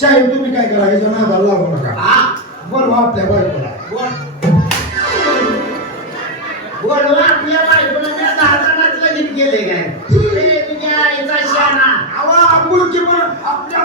चाय तुम्ही काय करा हे जण लागू नका. बरं आपल्या बायकोला. बोल. बोलवा आपल्या बायकोला. मी दहा जणात लगीन केले काय? तुझ्या आईचा शाना आवा आपुलकी पण आपल्या बायकोला आपल्या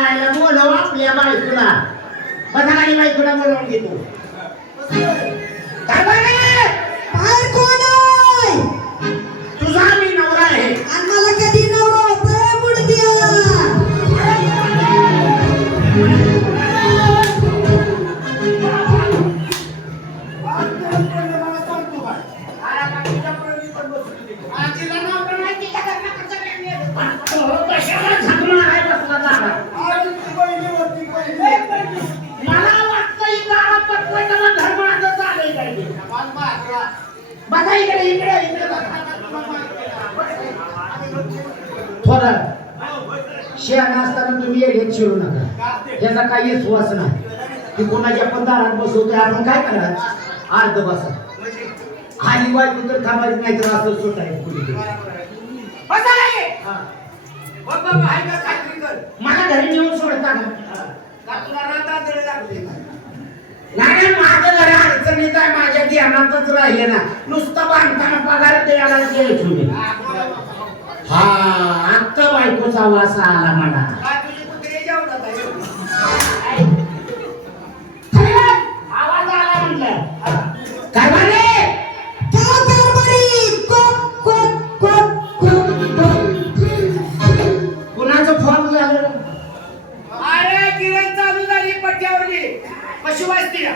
यायला बोलव आपल्या बायकोला. बघा बायकोला बोलवून घेतो. तुझा मी नवरा आहे. आणि मला कधी नवरा मला सांगतो काय कशाला झगमग आहे बसला दारात? मला वाटतं दारात बसलाय त्याला धर्माचं चाललंय काय ते. बघा इकडे इकडे इकडे. थोडं शहाणा असताना तुम्ही येण्यात शिरू नका. त्याचा काही विश्वास नाही. की कोणाच्या पण दारात बसवतोय आपण काय करा अर्ध बसा. आणि बायको तर थांबायचं नाही तर असं सुटायचं कुठे मला घरी नेऊन सोडता का नाही माझं घर अडचणीत आहे माझ्या ध्यानातच राहिले ना. नुसतं बांधताना पगार द्यायला होते हा आत्ता बायकोचा वास आला मला.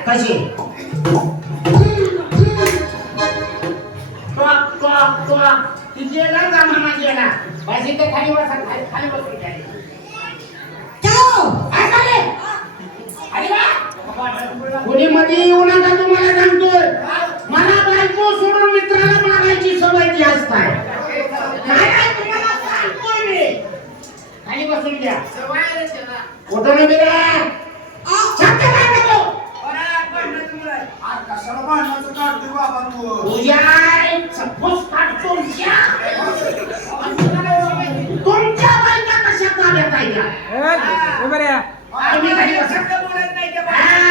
कशी गेला जमाना गेला पाहिजे ते खाली बसा खाली खाली बसून घ्या. काय? काय झाले? अरे वा! कोणी मध्ये येऊ नका तुम्हाला सांगतोय मला बायको सोडून मित्राला मागायची सवय ती असताय काय आहे तुम्हाला सांगतोय मी खाली बसून घ्या कुठं नाही बिरा. आज कशाला भांडणाचं काढतोय बाबा तू आईचं फुसफाट तुमच्या. तुमच्या बायका कशा चालत आहे. हा.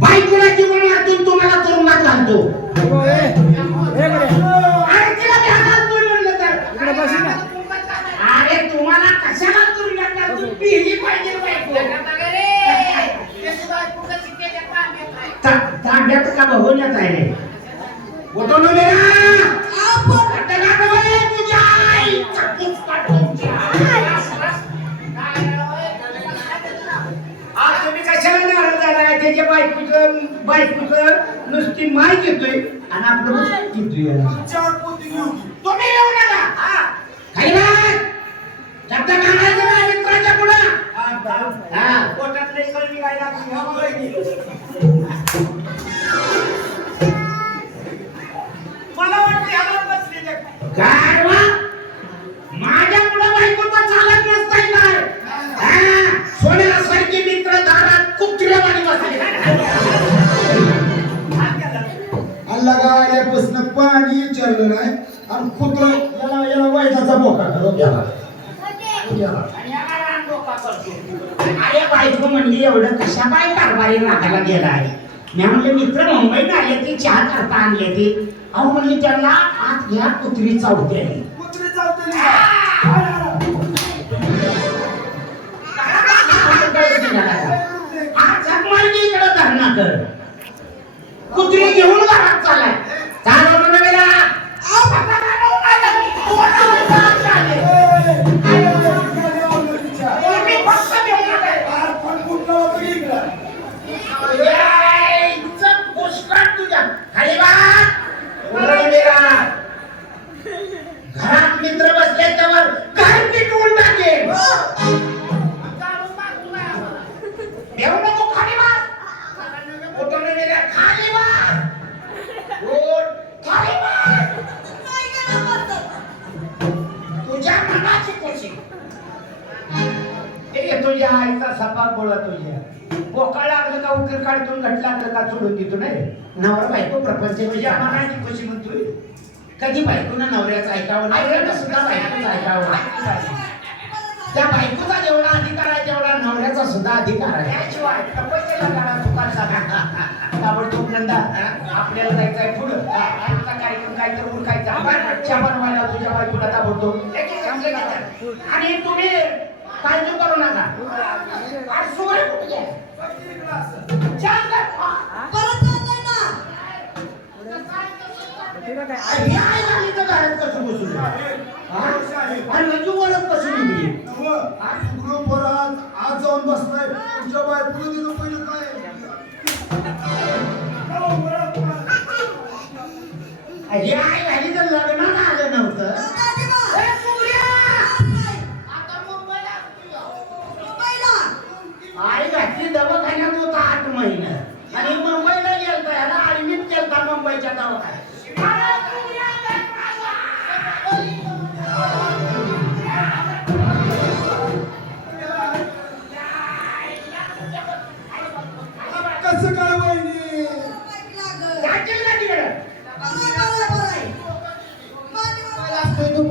बायकोला जीवन वाटून तुम्हाला तुरुंगात घालतो आणि तिला बी हातात कोण म्हणलं तर? अरे तुम्हाला कशाला तुरुंगात घालतो? पिली पाहिजे बायको. ता- तांब्यात का बघवण्यात आहे? बोटो न? तुम्ही कशाला नाराज झालाय त्याच्या बायकोचं बायकोचं नुसती माय घेतोय आणि आपलं घेतोय चार पोती घेऊन तुम्ही येऊ नका. खाली बस. शब्द काढायचं नाही मित्राच्या पुढं. हा मला गाड्यापासून पाणी विचारलं नाही आणि कुत्र याला याला वैदाचा बोका गेला गेला. आणि याला करतो. अरे बायको म्हणली एवढं कशा बाय कारभारी नाकाला गेलाय मी म्हणले मित्र मुंबईत आले ते चहा करता आणले ते? अहो म्हणले त्यांना आत घ्या कुत्री चावते. कुत्री चावते ए तुझ्या आईचा सपा बोळा तुझ्या. पोकाळ लागलं का उकर काढतून घट लागलं का सोडून देतो नाही? नवरा बायको प्रपंच म्हणजे आम्हाला कशी म्हणतोय? कधी बायकोनं नवऱ्याचं ऐकावं नवऱ्यानं सुद्धा बायकोचं ऐकावं त्या बायकोचा जेवढा अधिकार आहे तेवढा नवऱ्याचा सुद्धा अधिकार आहे. त्याशिवाय तपस्याला करा तुकार साधा ताबडतोब नंदा आपल्याला जायचंय पुढं. आमचा कार्यक्रम काय तर उरकायचा. आपण बनवायला तुझ्या बायकोला ताबडतोब. आणि तुम्ही काळजी करू नका. आज कुठे? गेले? परत ना. आणि ही आई लागली तर घरात कसं बसून? आणि म्हणजे ओळख कशी निघली आज आज जाऊन बसलाय. तुमच्या बायकोला दिलं पहिलं काय? ही आई तर लग्नाला. कसं काय वहिनी? काय केलं तिकडे? असतोय तू